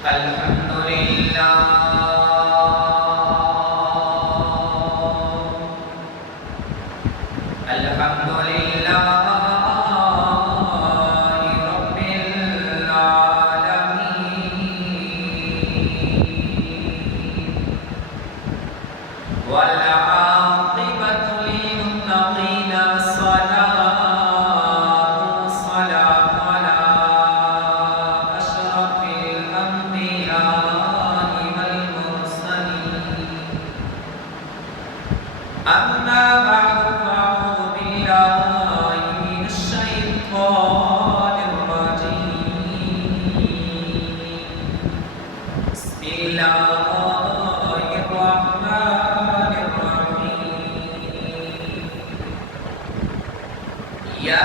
الحمد لله الحمد لله رب العالمين والعاقبة للمتقين الصلاة على أشرف الأنبياء والمرسلين أما بعد فأعوذ بالله من الشيطان الرجيم بسم الله الرحمن الرحيم يا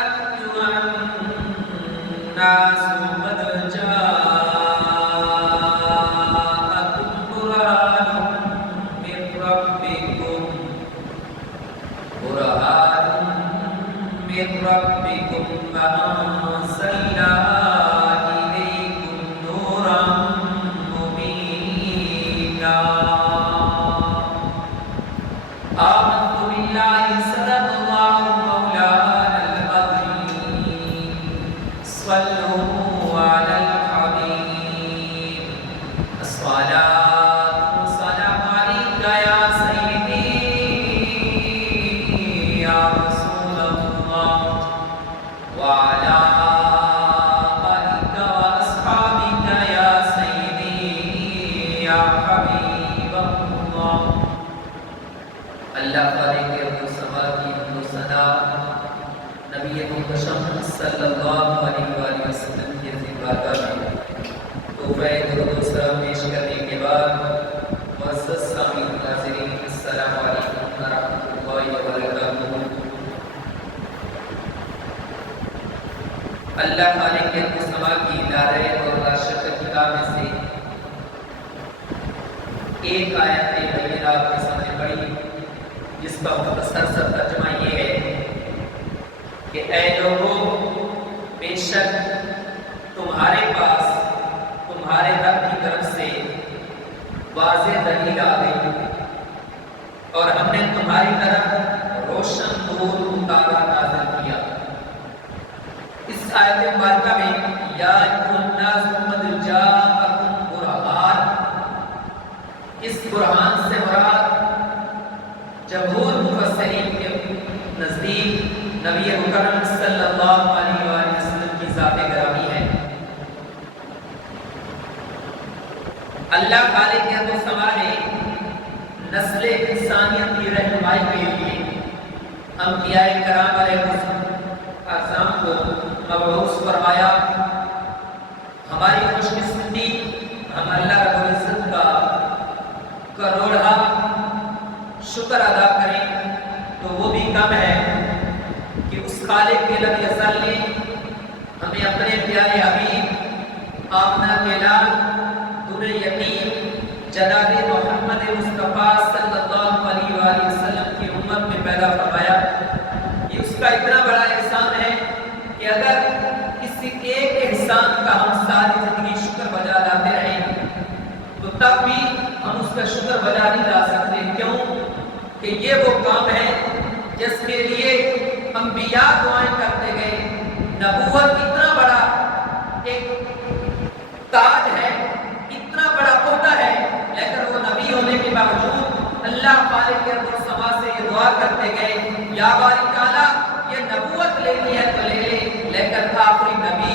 أيها الناس قد جاءكم برهان من ربكم فأنزلنا إليكم نورا مبينا آمنت بالله صدق الله مولانا العظيم صلوا على الحبيب الصلاة والسلام عليك يا سيدي يا رسول الله وعلى آلك وأصحابك يا سيدي يا حبيب الله اللہ خالق ارض و سما کی حمد و ثنا نبی محتشم صلی اللہ علیہ وآلہ وسلم کی عظیم بارگاہ میں تحفہ درود و سلام پیش کرنے کے بعد معزز سامعین ناظرین السلام علیکم ورحمۃ اللہ وبرکاتہ۔ اللہ خالق ارض و سما کی دارے اور راشد کتاب میں سے ایک آیت بینہ آپ کے سامنے پڑھی جس کا مختصر سا ترجمہ یہ ہے کہ اے لوگوں بے شک تمہارے پاس تمہارے رب کی طرف سے واضح دلیل آ گئی اور ہم نے تمہاری طرف روشن نور اتارا نازل کیا۔ اس آیت مبارکہ میں یا ایھا الناس قد جاءکم برہان، اس برہان سے مراد جمہور مفسرین کے نزدیک نبی مکرم صلی اللہ علیہ وآلہ وسلم کی ذات گرامی ہے۔ اللہ خالق ارض و سما نے نسل انسانیت کی رہنمائی کے لیے انبیاء کرام علیہ السلام کو مبعوث فرمایا۔ ہماری خوش قسمتی ہم اللہ رب العزت کا کروڑا شکر ادا کریں تو وہ بھی کم ہے کہ اس خالق کے لم یزل نے ہمیں اپنے پیارے حبیب آمنہ کے لال دور یتیم جناب محمد مصطفیٰ صلی اللہ علیہ وآلہ وسلم کی امت میں پیدا فرمایا۔ یہ اس کا اتنا بڑا احسان ہے کہ اگر کسی ایک احسان کا ہم ساری زندگی شکر بجا لاتے رہیں تو تب بھی ہم اس کا شکر بجا نہیں لا سکتے۔ کیوں کہ یہ وہ کام ہے جس کے لیے انبیاء دعائیں کرتے گئے۔ نبوت اتنا بڑا ایک تاج ہے، اتنا بڑا عہدہ ہے، لیکن وہ نبی ہونے کے باوجود اللہ خالق ارض و سما سے یہ دعا کرتے گئے یا باری تعالیٰ یہ نبوت لینی ہے تو لے لے، لیکن آخری نبی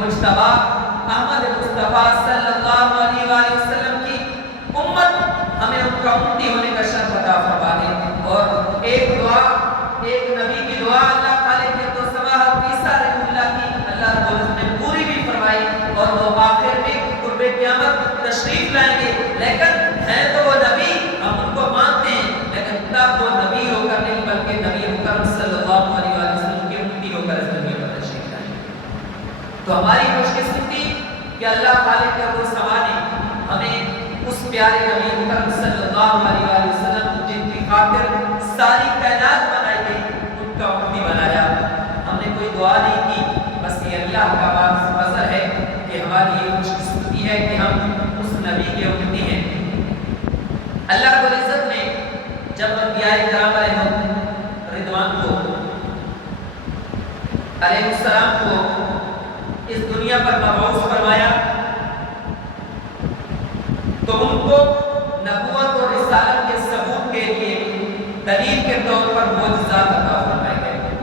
مجتبیٰ احمد مصطفیٰ صلی اللہ علیہ وآلہ وسلم کی امت ہمیں ان کا امتی ہونے کا شرف عطا فرما دے۔ اور ایک دعا، ایک نبی کی دعا اللہ خالق ارض و سما عیسیٰ رحمہ اللہ کی اللہ رب العزت نے پوری بھی فرمائی اور وہ آخر میں قرب قیامت تشریف لائیں گے، لیکن ہیں تو وہ نبی، ہم ان کو مانتے ہیں لیکن تب وہ نبی ہو کر نہیں بلکہ نبی مکرم صلی اللہ علیہ وسلم کے امتی ہو کر اس دنیا پر تشریف لائیں گے۔ تو ہماری خوش قسمتی کہ اللہ خالق ارض و سما نے ہمیں اس پیارے نبی مکرم صلی اللہ علیہ وسلم جن کی خاطر ساری کائنات بنائی گئی ان کا امتی بنایا۔ ہم نے کوئی دعا نہیں کی، بس یہ اللہ کا ہے کہ ہم اس نبی کے امتی ہیں۔ اللہ رب العزت نے جب انبیاء کرام علیہم رضوان کو علیہ السلام کو اس دنیا پر مبعوث فرمایا تو ان کو نبوت اور رسالت کے ثبوت کے لیے دلیل کے طور پر معجزات عطا فرمائے گئے۔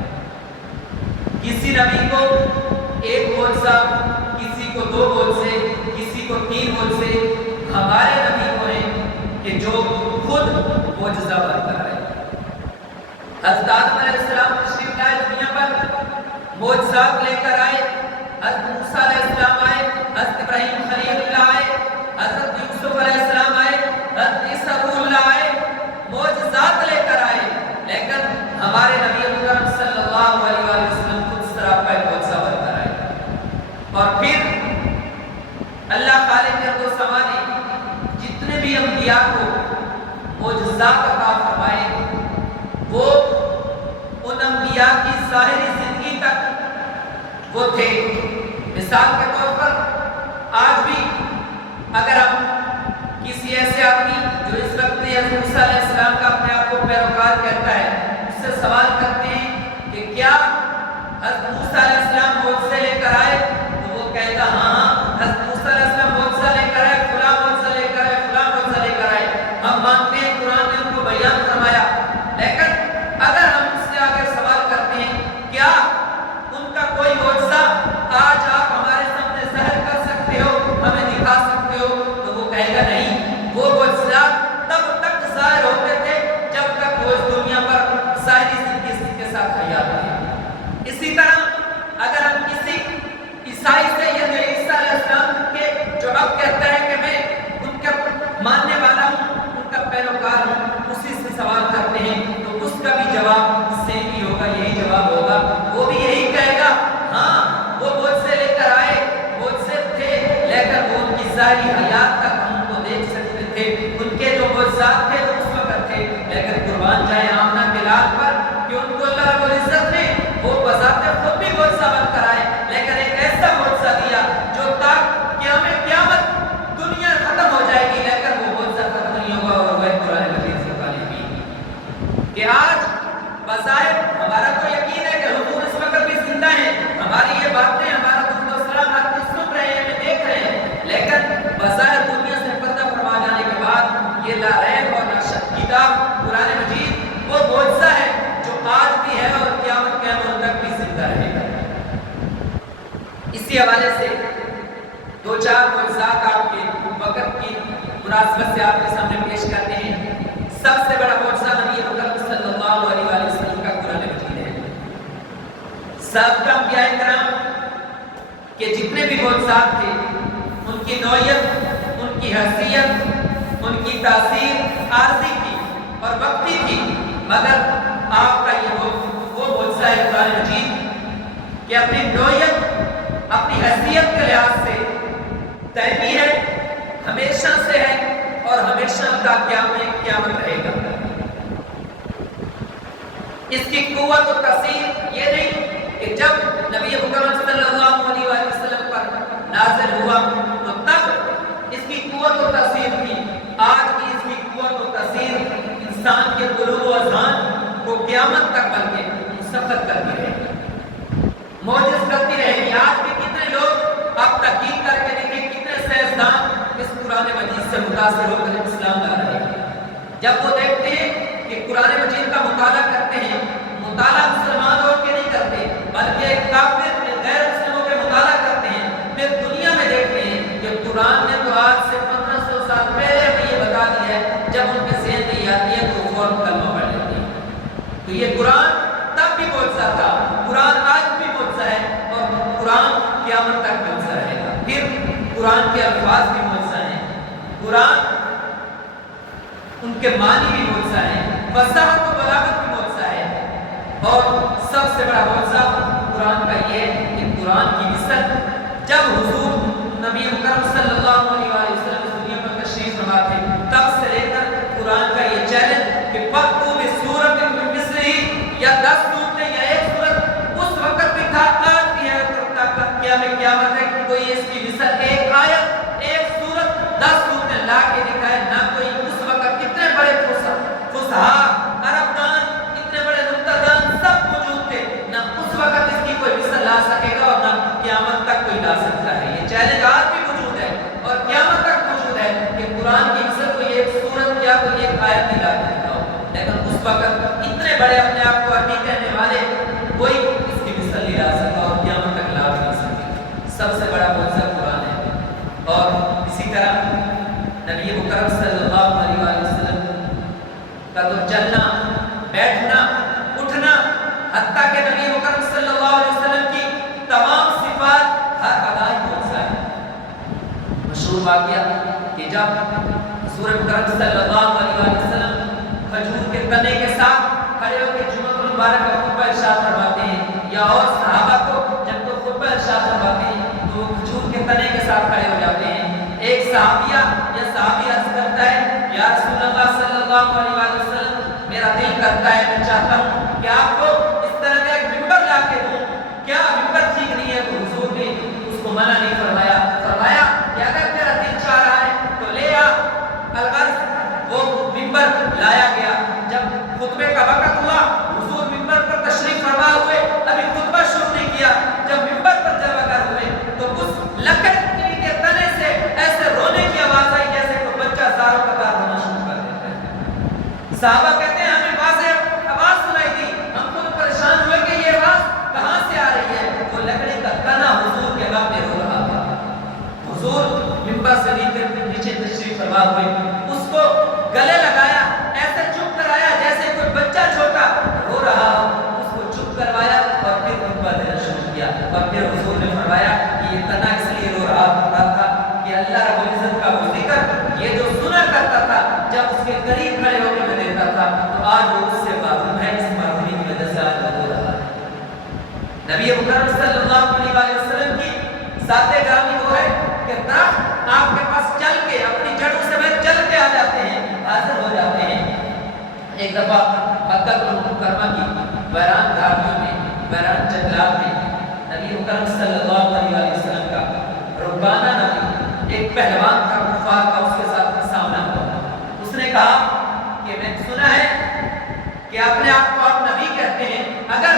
کسی نبی کو ایک معجزہ، کسی کو 2 معجزے، کسی کو 3 معجزے، ہمارے نبی کو ہیں کہ جو خود معجزہ بنتا ہے۔ حضرت آدم علیہ السلام تشریف لائے دنیا پر، معجزات لے کر آئے۔ حضرت موسیٰ علیہ السلام آئے، حضرت ابراہیم خلیل اللہ آئے، حضرت یوسف علیہ السلام آئے، حضرت عیسیٰ روح اللہ آئے، معجزات لے کر آئے، لیکن ہمارے نبی اکرم صلی اللہ علیہ وآلہ وسلم خود سراپا معجزہ بن کر آئے۔ اور پھر اللہ خالق ارض و سما نے جتنے بھی انبیاء کو معجزات عطا فرمائے وہ ان انبیاء کی ظاہری زندگی تک وہ تھے۔ مثال کے طور پر آج بھی اگر ہم کسی ایسے آدمی جو اس وقت حضرت موسیٰ علیہ السلام کا اپنے آپ کو پیروکار کہتا ہے، اس سے سوال کرتے ہیں کہ کیا حضرت موسیٰ علیہ السلام معجزے لے کر آئے، تو وہ کہتا ہاں حضرت موسیٰ علیہ السلام معجزہ لے کر آئے، فلاں معجزہ لے کر آئے، فلاں معجزہ لے کر آئے۔ ہم مانتے ہیں قرآن نے ان کو بیان فرمایا، لیکن اگر ہم اس سے آگے سوال کرتے ہیں کیا ان کا کوئی معجزہ آج آپ ہمارے سامنے ظاہر کر سکتے ہو، ہمیں دکھا سکتے ہو، تو وہ کہے گا نہیں۔ وہ معجزات تب تک ظاہر ہوتے تھے جب تک وہ اس دنیا پر ظاہری زندگی کے ساتھ حیات تھے۔ اسی طرح اگر ہم کسی عیسائی سے یا عیسیٰ علیہ السلام کے جو اب کہتا ہے کہ میں ان کا ماننے والا ہوں، ان کا پیروکار ہوں، اسی سے سوال کرتے ہیں تو اس کا بھی جواب سیم ہی ہوگا، یہی جواب ہوگا۔ وہ بھی یہی کہے گا ہاں وہ معجزے لے کر آئے، معجزے تھے، لیکن وہ ان کی ظاہری حیات تک ہم کو دیکھ سکتے تھے۔ ان کے جو معجزات تھے وہ اس وقت تھے، لیکن قربان جائے آمنہ کے لال پر کہ ان کو اللہ رب العزت نے وہ بذات خود بھی معجزہ بن کر آئے، لیکن ایک ایسا معجزہ دیا جو تک قیامت دنیا ختم ہو جائے گی لیکن وہ معجزہ ختم نہیں ہوگا، اور وہ قرآن مجید سے تعلیم ہے کہ آج بظاہر ہمارا تو یقین ہے کہ حضور اس وقت بھی زندہ ہیں، ہماری یہ باتیں ہمارا درود و سلام آپ کو سن رہے ہیں، ہمیں دیکھ رہے ہیں، لیکن بظاہر دنیا سے پردہ فرما جانے کے بعد یہ لا ریب اور لا شک کتاب قرآن مجید وہ معجزہ ہے جو آج بھی ہے اور قیامت کے دن تک بھی زندہ رہے گا۔ اسی حوالے سے 2-4 معجزات آپ کے وقت کی مناسبت سے آپ کے سامنے پیش کرتے ہیں۔ سب سے بڑا معجزہ نبی اکرم صلی اللہ علیہ وآلہ وسلم کا قرآن مجید ہے۔ سابقہ انبیاء کرام کے جتنے بھی معجزات تھے ان کی نوعیت، ان کی حیثیت، ان کی تاثیر عارضی تھی اور وقتی تھی، مگر آپ کا یہ وہ معجزہ ہے قرآن مجید کہ اپنی نوعیت، اپنی حیثیت کے لحاظ سے دائمی ہے، ہمیشہ سے ہے اور ہمیشہ کا قیامت رہے گا۔ اس کی قوت و تاثیر یہ نہیں کہ جب نبی مکرم صلی اللہ علیہ وآلہ وسلم پر نازل ہوا تو تب اس کی قوت و تاثیر تھی، آج بھی اس کی قوت و تاثیر انسان کے قلوب و اذہان کو قیامت تک بلکہ مسخر کرتی رہے گی، معجز کرتی رہے گی۔ آج بھی کتنے لوگ آپ تحقیق کر کے دیکھیں کتنے سائنسدان اس قرآن مجید سے متاثر ہو کر اسلام لا رہے ہیں۔ جب وہ دیکھتے ہیں کہ قرآن مجید کا مطالعہ کرتے ہیں، مطالعہ مسلمان ہو کے نہیں کرتے بلکہ کافر غیر مسلموں کے مطالعہ کرتے ہیں، پھر دنیا میں دیکھتے ہیں کہ قرآن نے تو آج سے 1500 سال پہلے ہمیں یہ بتا دیا ہے، جب ان کے ذہن نہیں آتی ہے تو فوراً کلمہ پڑھ لیتے ہیں۔ تو یہ قرآن تب بھی معجزہ تھا، قرآن آج بھی معجزہ ہے اور قرآن قیامت تک معجزہ رہے گا۔ پھر قرآن کے الفاظ بھی معجزہ ہیں، قرآن ان کے معنی بھی معجزہ ہیں، فصاحت و بلاغت بھی معجزہ ہے، اور سب سے بڑا معجزہ قرآن کا یہ ہے کہ قرآن کی مثل جب حضور نبی مکرم صلی اللہ علیہ وسلم اس دنیا پر تشریف فرما تھے تب سے لے کر قرآن کا یہ چیلنج کہ فَأْتُوا بِسُورَةٍ مِّن مِّثْلِهِ یا 10 سورتیں یا 1 سورت اس وقت بھی تھا، آج بھی ہے، قیامت ہے کہ کوئی اس کی مثل ایک آیت، ایک لا کے دکھائے، نہ کوئی اس وقت کتنے بڑے فصحا عرب دان، اتنے بڑے نکتہ دان سب موجود تھے، نہ اس وقت اس کی کوئی مثل لا سکے گا اور نہ قیامت تک کوئی لا سکتا ہے۔ یہ چیلنج آج بھی موجود ہے اور قیامت تک موجود ہے کہ قرآن کی مثل کوئی ایک سورت یا کوئی ایک آیت نہیں لا کے دکھاؤ، لیکن اس وقت اتنے بڑے اپنے آپ کو عربی کہنے والے کوئی اس کی مثل نہیں لا سکا اور قیامت تک لا بھی نہیں سکے۔ سب سے بڑا معجزہ قرآن ہے۔ اور اسی طرح نبی مکرم صلی اللہ علیہ وآلہ وسلم کا تو چلنا، بیٹھنا، اٹھنا، حتیٰ کہ نبی مکرم صلی اللہ علیہ وسلم کی تمام صفات ہر ادائی معجزہ ہے۔ مشہور واقعہ کہ جب حضور مکرم صلی اللہ علیہ وآلہ وسلم کھجور کے تنے کے ساتھ کھڑے ہو کے جمعہ المبارک کا خطبہ ارشاد فرماتے ہیں، یا اور صحابہ کو جب تو خطبہ ارشاد فرماتے ہیں تو کھجور کے تنے کے ساتھ کھڑے ہو جاتے ہیں۔ ایک صحابیہ یا صحابی عرض کرتا ہے، یا رسول اللہ صلی اللہ علیہ وآلہ وسلم، میرا دل کرتا ہے، میں چاہتا ہوں کہ آپ کو اس طرح کا ایک ممبر لا کے دوں، کیا ممبر ٹھیک نہیں ہے؟ تو حضور نے اس کو منع نہیں فرمایا، فرمایا کہ اگر تیرا دل چاہ رہا ہے تو لے آ۔ الغرض وہ ممبر لایا گیا۔ جب خطبے کا وقت ہوا، حضور ممبر پر تشریف فرما ہوئے، ابھی خطبہ شروع نہیں کیا، جب ممبر پر جلوہ گر ہوئے تو اس لکڑی کے تنے سے ایسے رونے کی آواز آئی جیسے کوئی بچہ زاروں کا رونا شروع کر دیتا ہے۔ صحابہ کہتے ہیں ہمیں واضح آواز سنائی دی، ہم خود پریشان ہوئے کہ یہ آواز کہاں سے آ رہی ہے۔ وہ لکڑی کا تنا حضور کے وقت میں رو رہا تھا۔ حضور ممبر سے نیچے تشریف فرما ہوئے، اس کو گلے لگایا، ایسے چپ کرایا جیسے کوئی بچہ چھوٹا رو رہا ہو، اس کو چپ کروایا اور پھر خطبہ دینا شروع کیا۔ اور پھر حضور نے فرمایا کہ یہ تنا اس لیے رو رہا تھا کہ اللہ رب العزت کا وہ ذکر یہ جو سنا کرتا تھا جب اس کے قریب کھڑے ہو کے میں دیتا تھا، تو آج وہ اس سے معلوم ہے، اس معلومی کی وجہ سے آج وہ ہو رہا ہے۔ نبی مکرم صلی اللہ علیہ وآلہ وسلم کی ذات گرامی وہ ہے کہ درخت آپ کے پاس چل کے اپنی جڑوں سے میں چل کے آ جاتے ہیں، حاضر ہو جاتے ہیں۔ ایک دفعہ مکہ المکرمہ کی ویران گھاٹیوں میں، ویران جنگلات میں نبی مکرم صلی اللہ علیہ وآلہ وسلم کا رکبانہ نبی ایک پہلوان کا کفار کا اس کے ساتھ سامنا ہوا۔ اس نے کہا کہ میں سنا ہے کہ اپنے آپ کو آپ نبی کہتے ہیں، اگر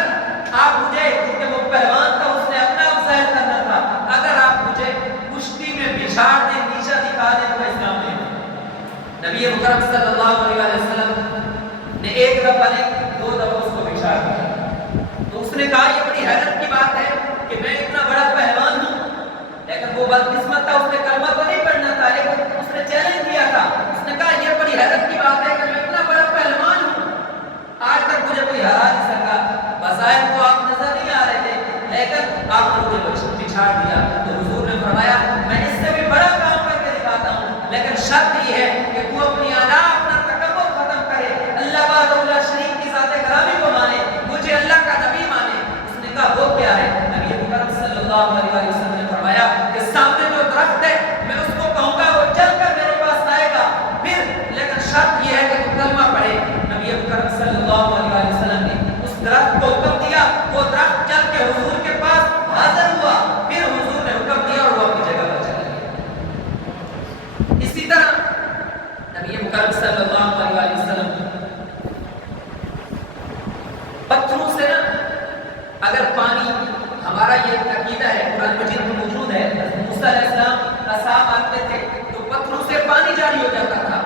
آپ مجھے، کیونکہ وہ پہلوان تھا اس نے اپنا آپ ظاہر کرنا تھا، اگر آپ مجھے کشتی میں بچھاڑ دیں، نیچا دکھا دیں تو میں اسلام لے لوں۔ نبی مکرم صلی اللہ علیہ وآلہ وسلم نے ایک دفعہ نہیں 2 دفعہ اس کو بچھاڑ دیا۔ تو اس نے کہا یہ بڑی حیرت کی بات ہے کہ میں اتنا بڑا پہلوان ہوں، لیکن وہ بدقسمت تھا، اس نے کلمہ تو نہیں پڑھنا تھا، لیکن اس نے چیلنج دیا تھا۔ اس نے کہا یہ بڑی حیرت کی بات ہے کہ میں اتنا بڑا پہلوان ہوں، آج تک مجھے کوئی ہرا نہیں سکا، بظاہر تو آپ نظر نہیں آ رہے تھے، لیکن آپ نے مجھے بچھاڑ دیا۔ تو حضور نے فرمایا میں اس سے بھی بڑا کام کر کے دکھاتا ہوں، لیکن شرط یہ ہے کہ تو اپنی انا، اپنا تکبر ختم کرے، اللہ وحدہ لا شریک کی ذات گرامی کو مانے، مجھے اللہ کا نبی مانے۔ اس نے کہا وہ کیا ہے؟ نبی مکرم صلی اللہ علیہ وسلم نے فرمایا کہ سامنے جو درخت ہے میں اس کو کہوں گا وہ چل کر میرے پاس آئے گا، پھر لیکن شرط یہ ہے کہ تو کلمہ پڑھے۔ نبی مکرم صلی اللہ علیہ وسلم نے اس درخت کو حکم دیا، وہ درخت چل کے حضور کے پاس حاضر ہوا، پھر حضور نے حکم دیا اور وہ اپنی جگہ پر چلا گیا۔ اسی طرح نبی مکرم صلی اللہ علیہ وسلم پتھروں سے نا، اگر پانی، ہمارا یہ عقیدہ ہے قرآن مجید میں موجود ہے، موسیٰ علیہ السلام عصا مارتے تھے تو پتھروں سے پانی جاری ہو جاتا تھا،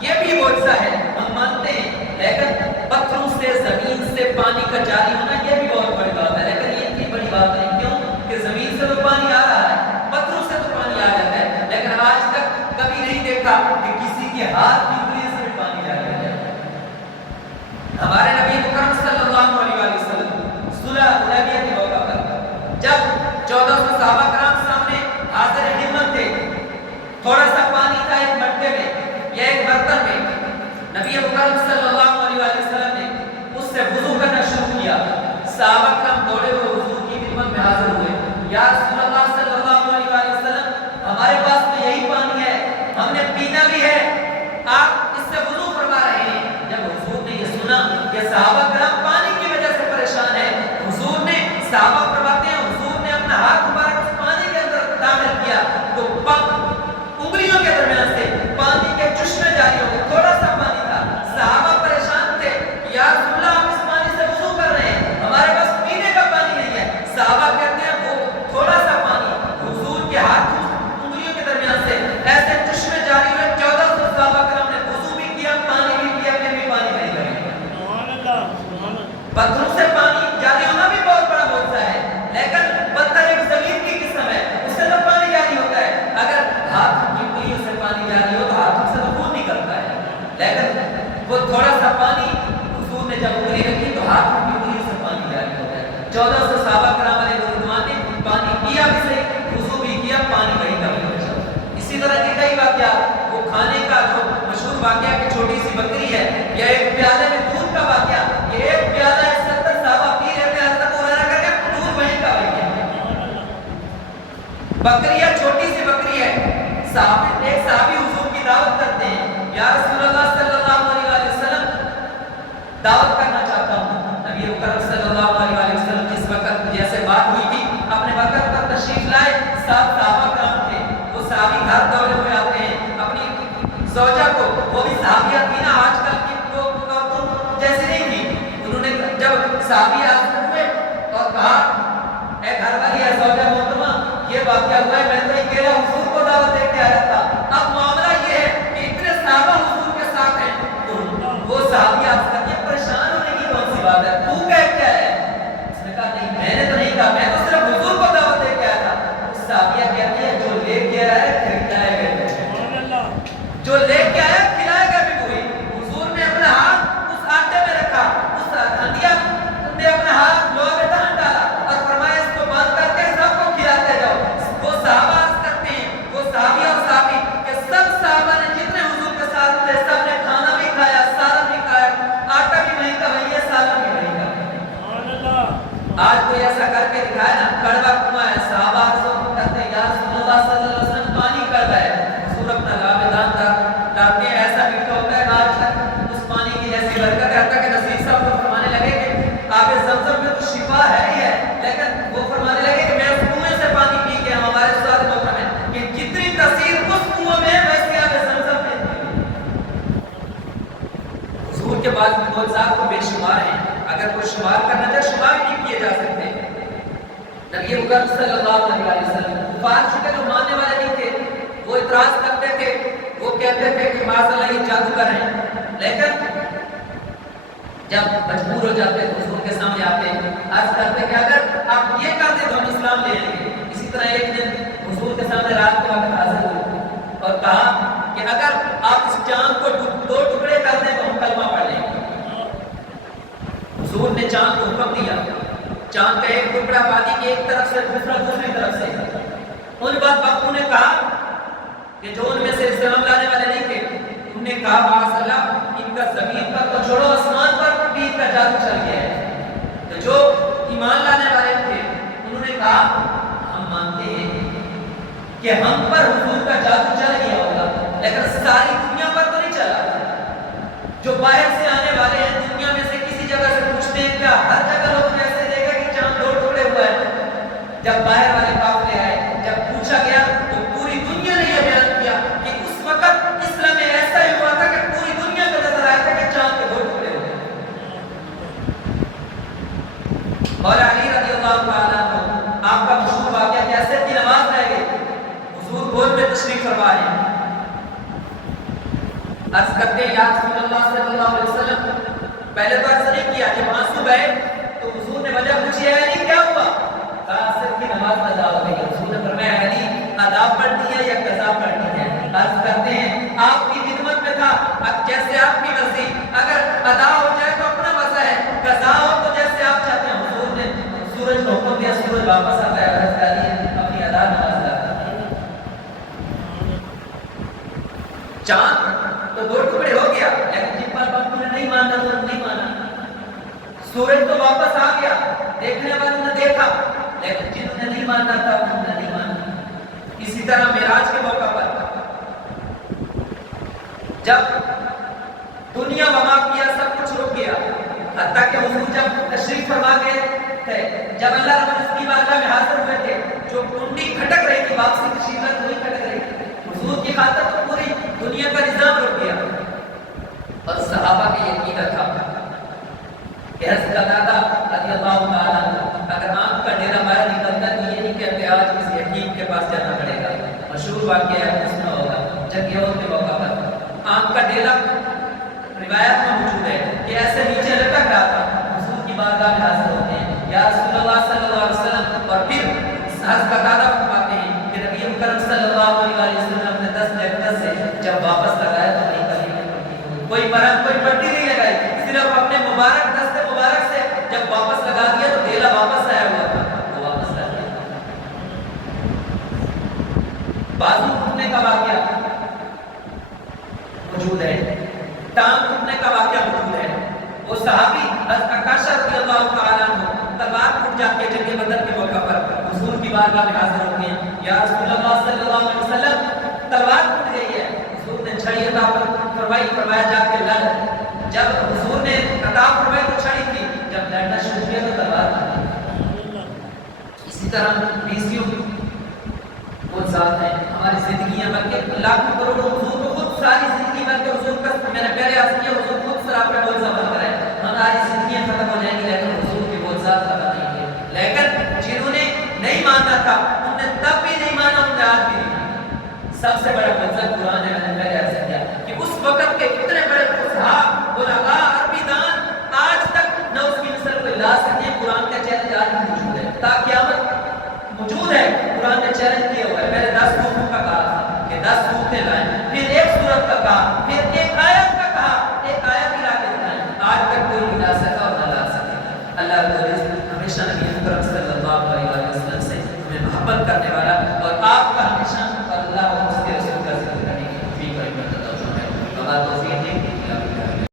یہ بھی معجزہ ہے، ہم مانتے ہیں، لیکن پتھروں سے، زمین سے پانی کا جاری ہونا یہ بھی بہت بڑی بات ہے، لیکن یہ اتنی بڑی بات نہیں، کیوں کہ زمین سے تو پانی آ رہا ہے، پتھروں سے تو پانی آ جاتا ہے، لیکن آج تک کبھی نہیں دیکھا کہ کسی کے ہاتھ کی انگلی سے بھی پانی جاری ہو جاتا ہے۔ ہمارے نبی مکرم صلی اللہ علیہ وسلم صلح حدیبیہ کے موقع پر جب 1400 صحابہ کرام سامنے حاضر خدمت تھے، تھوڑا سا پانی تھا ایک مٹکے میں یا ایک برتن میں، نبی مکرم صلی اللہ علیہ وسلم نے اس سے وضو کرنا شروع کیا۔ صحابہ کرام دوڑے ہوئے حضور کی خدمت میں حاضر ہوئے، یا رسول اللہ صلی اللہ علیہ وسلم ہمارے پاس تو یہی پانی ہے، ہم نے پینا بھی ہے، آپ اس سے وضو فرما رہے ہیں۔ جب حضور نے یہ سنا کہ صحابہ کرام پانی کی وجہ سے پریشان ہیں، حضور نے، صحابہ فرماتے ہیں حضور نے اپنا ہاتھ مبارک اس پانی کے اندر داخل کیا تو انگلیوں کے درمیان سے پانی سی بکری ہے یا ایک پیالے میں دودھ کا واقعہ، یہ ایک پیالہ 70 صحابہ پی رہے تھے، حضرت ہریرہ کر کے دودھ وہیں کا وہیں ہے۔ بکری ہے، چھوٹی سی بکری ہے، ایک صحابی حضور کی دعوت کرتے ہیں، یا رسول اللہ صلی اللہ علیہ وسلم دعوت کرنا چاہتا ہوں۔ نبی اکرم صلی اللہ علیہ وسلم جس وقت جیسے بات ہوئی تھی اپنے وقت پر تشریف لائے، 7 صحابہ کرام تھے، وہ صحابی گھر دورے ہوئے آتے ہیں، اپنی زوجہ کو، وہ بھی صحابیہ تھی نا، آج کل کی تو جیسے نہیں تھی، انہوں نے جب صحابی حاضر ہوئے اور کہا اے گھر والی اے زوجہ محترمہ یہ واقعہ ہوا ہے، میں تو اکیلا حضور کو دعوت دے کے آیا تھا، اب معاملہ یہ ہے کہ اتنے صحابہ حضور کے ساتھ ہیں، تو وہ صحابی آپ سے یہ پریشان ہونے کی کون سی بات ہے، تو کہہ کیا ہے؟ اس نے کہا نہیں میں نے تو نہیں کہا، میں تو صرف حضور کو دعوت دے کے آیا تھا۔ اس صحابیہ کہتی ہے جو لے کے آیا ہے کھلائے گا، جو لے کے آیا کھلائے گا بھی کوئی۔ حضور نے اپنا ہاتھ اس آٹے میں رکھا، اس ہنڈیا نے اپنا ہاتھ لوہے میں دہن ڈالا اور فرمایا اس کو بند کر کے سب کو کھلاتے جاؤ۔ وہ صحابہ عرض کرتے ہیں، وہ صحابی اور صحابی کہ سب صحابہ نے جتنے حضور کے ساتھ تھے سب نے کھانا بھی کھایا، سالن بھی کھایا، آٹا بھی وہیں کا وہیں ہے، سالن بھی وہیں کا وہیں ہے۔ آج کوئی ایسا کر کے دکھائے نا، کڑوا کنواں ہے، صحابہ عرض کرتے ہیں یا رسول اللہ صلی اللہ علیہ وسلم پانی کڑوا ہے، حضور اپنا لابدان ڈالتے ہیں، ایسا میٹھا ہوتا ہے آج تک اس پانی کی جیسی برکت ہے، حتیٰ کہ نصیر صاحب کو فرمانے لگے کہ آب زمزم میں تو شفا ہے ہی ہے، لیکن وہ فرمانے لگے کہ میں اس کنویں سے پانی پی کے ہوں، ہمارے استاد محترم ہیں کہ جتنی تاثیر اس کنویں میں ہے ویسی آب زمزم میں حضور کے بعد معجزات تو بے شمار ہیں، اگر کوئی شمار کرنا چاہے شمار بھی نہیں کیے جا سکتے۔ نبی اکرم صلی اللہ علیہ وسلم کفار چکے جو ماننے والے نہیں تھے، وہ اعتراض کرتے تھے، وہ کہتے تھے کہ معاذ اللہ یہ جادوگر ہیں، لیکن جب مجبور ہو جاتے تو حضور کے سامنے آتے عرض کرتے کہ اگر آپ یہ کر دیں تو ہم اسلام لے لیں گے۔ اسی طرح ایک دن حضور کے سامنے رات کے وقت حاضر ہوئے اور کہا کہ اگر آپ اس چاند کو 2 ٹکڑے کر دیں تو ہم کلمہ پڑھ لیں گے۔ حضور نے چاند کو حکم دیا، چاند کا ایک ٹکڑا پانی کی ایک طرف سے دوسرا دوسری طرف سے۔ ان وقتوں نے کہا کہ جو ان میں سے اسلام لانے والے نہیں تھے، انہوں نے کہا معاذ اللہ ان کا زمین پر تو چھوڑو آسمان پر بھی ان کا جادو چل گیا ہے۔ تو جو ایمان لانے والے تھے انہوں نے کہا ہم مانتے ہیں کہ ہم پر حضور کا جادو چل گیا ہوگا، لیکن ساری دنیا پر تو نہیں چلا۔ جو باہر سے آنے والے ہیں دنیا میں سے کسی جگہ سے پوچھتے ہیں کیا ہر جگہ لوگ ایسے دیکھا کہ چاند 2 ٹکڑے ہوا ہے؟ جب باہر والے قافلے آئے، جب پوچھا گیا تو پوری دنیا نے یہ بیان کیا کہ اس وقت اسلام میں ایسا ہی ہوا تھا کہ پوری دنیا کو نظر آیا تھا کہ چاند کے 2 ٹکڑے ہو گئے۔ مولا علی رضی اللہ تعالیٰ عنہ آپ کا مشہور واقعہ کہ عصر کی نماز رہ گئی، حضور گود میں تشریف فرما رہے ہیں، عرض کرتے ہیں یا رسول اللہ صلی اللہ علیہ وسلم، پہلے تو عرض نہیں کیا جب آنسو بہے تو حضور نے وجہ پوچھی ہے علی کیا ہوا؟ کہا عصر کی نماز قضا ہو گئی۔ حضور نے فرمایا علی ادا پڑھنی ہے یا قضا پڑھنی ہے؟ عرض کرتے ہیں آپ کی خدمت میں تھا، اب جیسے آپ کی مرضی، اگر ادا ہو جائے تو اپنا مزہ ہے، قضا ہو تو جیسے آپ چاہتے ہیں۔ حضور نے سورج کو حکم دیا، سورج واپس آتا ہے، عرض کریے اپنی ادا نماز ادا کریے۔ چاند تو 2 ٹکڑے ہو گیا، لیکن جن پر وقت نے نہیں ماننا تو نہیں مانا۔ سورج تو واپس آ گیا، دیکھنے والوں نے دیکھا، لیکن جنہوں نے نہیں ماننا تھا انہوں نے نہیں مانا۔ اسی طرح معراج کے موقع پر جب دنیا وما کیا سب کچھ رک گیا، حتیٰ کہ حضور جب تشریف فرما گئے تھے، جب اللہ رب العزت کی بارگاہ میں حاضر ہوئے تھے، جو کنڈی کھٹک رہی تھی واپسی تشریف نہیں کھٹک رہی تھی، حضور کی خاطر تو پوری دنیا کا نظام رک گیا۔ اور صحابہ کے یقین تھا کہ حضرت قتادہ رضی اللہ تعالیٰ عنہ اگر آنکھ کا ڈیرا باہر نکلتا تو یہ نہیں کہتے آج کسی حکیم کے پاس جانا پڑے گا۔ مشہور واقعہ ہے اس میں ہوگا جنگ یہود کے موقع پر آنکھ کا ڈیرا روایت میں موجود ہے کہ ایسے نیچے لٹک رہا تھا، حضور کی بارگاہ میں حاضر ہوتے ہیں یا رسول اللہ صلی اللہ علیہ وسلم، اور پھر حضرت قتادہ فرماتے ہیں کہ نبی اکرم صلی اللہ علیہ وسلم اپنے 10 اقدس سے جب واپس لگایا تو نہیں کبھی کوئی مرم کوئی پٹی نہیں لگائی، صرف اپنے مبارک دست مبارک سے جب واپس لگا دیا تو ڈیلا واپس آیا ہوا تھا، وہ واپس لا دیا۔ بازو ٹوٹنے کا واقعہ موجود ہے، ٹانگ ٹوٹنے کا واقعہ موجود ہے. وہ صحابی حضرت عکاشہ رضی اللہ تعالیٰ عنہ تلوار ٹوٹ جاتی ہے جنگ بدر کے موقع پر. حضور کی بارگاہ میں حاضر ہوتے ہیں, یا رسول اللہ صلی اللہ علیہ وسلم تلوار ٹوٹ گئی ہے. حضور نے چھڑی عطا فرمائی, فرمایا جا کے لڑ. جب حضور نے عطا فرمائی تو چھڑی تھی, جب لڑنا شروع کیا تو تلوار تھی. اسی طرح بیسیوں وہ ذات ہیں ہماری زندگیاں بلکہ لاکھوں کروڑوں, حضور کو خود ساری زندگی بلکہ حضور کا میں نے پہلے عرض کیا حضور خود سر آپ کا موضوع بن کر ہے. ہماری زندگیاں ختم ہو جائیں گی لیکن حضور کی وہ ذات ختم نہیں ہوگی. لیکن جنہوں نے نہیں ماننا تھا انہوں نے تب بھی نہیں مانا, انہوں نے آج بھی نہیں مانا. سب سے بڑا منظر قرآن ہے, میں نے پہلے عرض کیا کہ اس وقت کے اتنے بڑے فصحاء بلغاء عربی دان آج تک نہ اس کی نسل کو لا سکتے ہیں. قرآن کا چیلنج آج بھی موجود ہے, تا قیامت موجود ہے. قرآن نے چیلنج کیا ہوا ہے. پہلے 10 سورتوں کا کہا تھا کہ 10 سورتیں لائیں, پھر ایک سورت کا کہا, پھر ایک آیت کا کہا, ایک آیت لا کے دکھائیں. آج تک کوئی نہیں لا سکا اور نہ لا سکے. اللہ رب العزت ہمیشہ نبی اکرم صلی اللہ علیہ وسلم سے ہمیں محبت کرنے والا اور آپ کا ہمیشہ اللہ اور اس کے رسول کا ذکر کرنے کی توفیق اور ہمت عطا فرمائے.